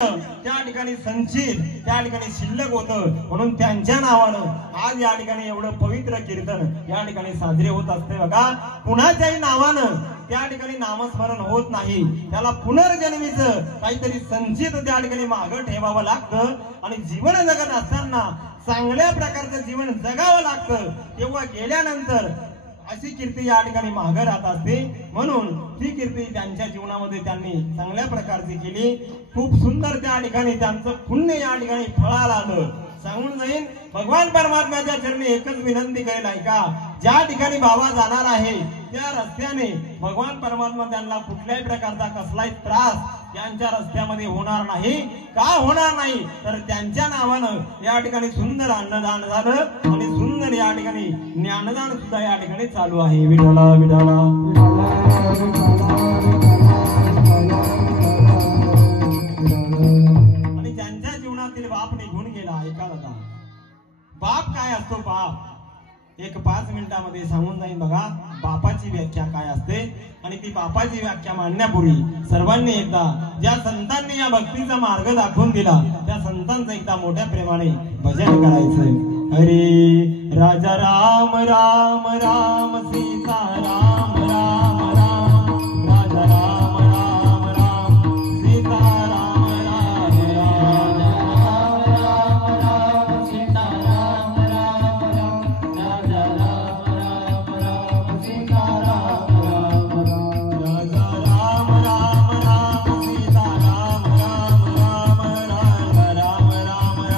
त्या ठिकाणी संचित त्या ठिकाणी शिल्लक होतं, म्हणून त्यांच्या नावानं आज या ठिकाणी एवढं पवित्र कीर्तन या ठिकाणी साजरे होत असते। बघा, कुणाच्याही नावानं त्या ठिकाणी नामस्मरण होत नाही, त्याला पुनर्जन्मीचं काहीतरी संचित त्या ठिकाणी मागं ठेवावं लागतं आणि जीवन जगत असताना चांगल्या प्रकारचं जीवन जगावं लागतं। तेव्हा गेल्यानंतर अशी कीर्ती या ठिकाणी मागे राहत असते, म्हणून ही कीर्ती त्यांच्या जीवनामध्ये त्यांनी चांगल्या प्रकारची केली। खूप सुंदर त्या ठिकाणी त्यांचं पुण्य या ठिकाणी फळाला आलं। सांगून जाईन भगवान परमात्म्याच्या चरणी एकच विनंती करेल, ऐका, ज्या ठिकाणी बाबा जाणार आहे त्या रस्त्याने भगवान परमात्मा त्यांना कुठल्याही प्रकारचा कसलाही त्रास त्यांच्या रस्त्यामध्ये होणार नाही। का होणार नाही तर त्यांच्या नावानं या ठिकाणी सुंदर अन्नदान झालं आणि सुंदर या ठिकाणी ज्ञानदान सुद्धा या ठिकाणी चालू आहे। विठला विठला आणि ज्यांच्या जीवनातील बाप निघून गेला, ऐका दादा, बाप काय असतो? बाप एक 5 मिनिटांमध्ये सांगून जाईन। बघा, बापाची व्याख्या काय असते आणि ती बापाची व्याख्या मांडण्यापूर्वी सर्वांनी एकदा ज्या संतांनी या भक्तीचा मार्ग दाखवून दिला त्या संतांचं एकदा मोठ्या प्रेमाने भजन करायचं। हरे राजा राम राम राम सीता राम राम राम, राजा राम राम राम सीता राम राम राम, राम राम सीता राम राम राम, राजा राम राम राम सीता राम राम राम, राजा राम राम राम सीता राम राम राम, राजा राम राम राम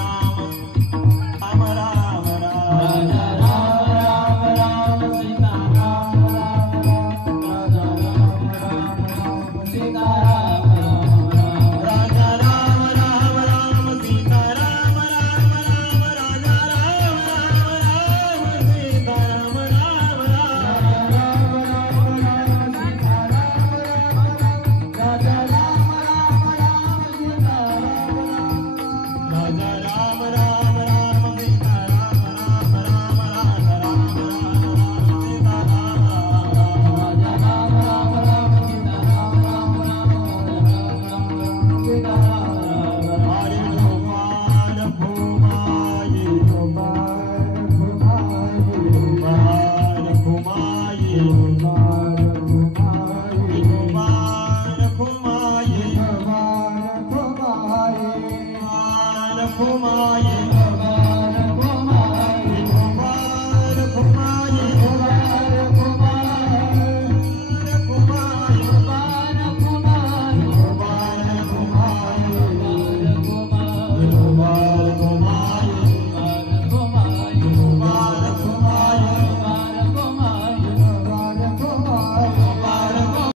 राम राम राम, राजा राम राम राम सीता राम राम राम, राजा राम राम राम सीता राम राम राम, राजा राम राम राम सीता राम राम राम, राजा राम राम राम सीता राम राम राम, राम राम राम सीता राम राम राम, राजा राम राम राम सीता राम राम, राजा राम राम राम सीता राम राम राम, राजा राम राम राम सीता राम राम राम, राजा राम राम राम सीता राम राम राम, सीता राम राम। हरि गोपाल घुमाई गोपाल घुमाई गोपाल घुमाई गोपाल घुमाई गोपाल घुमाई गोपाल घुमाई गोपाल घुमाई।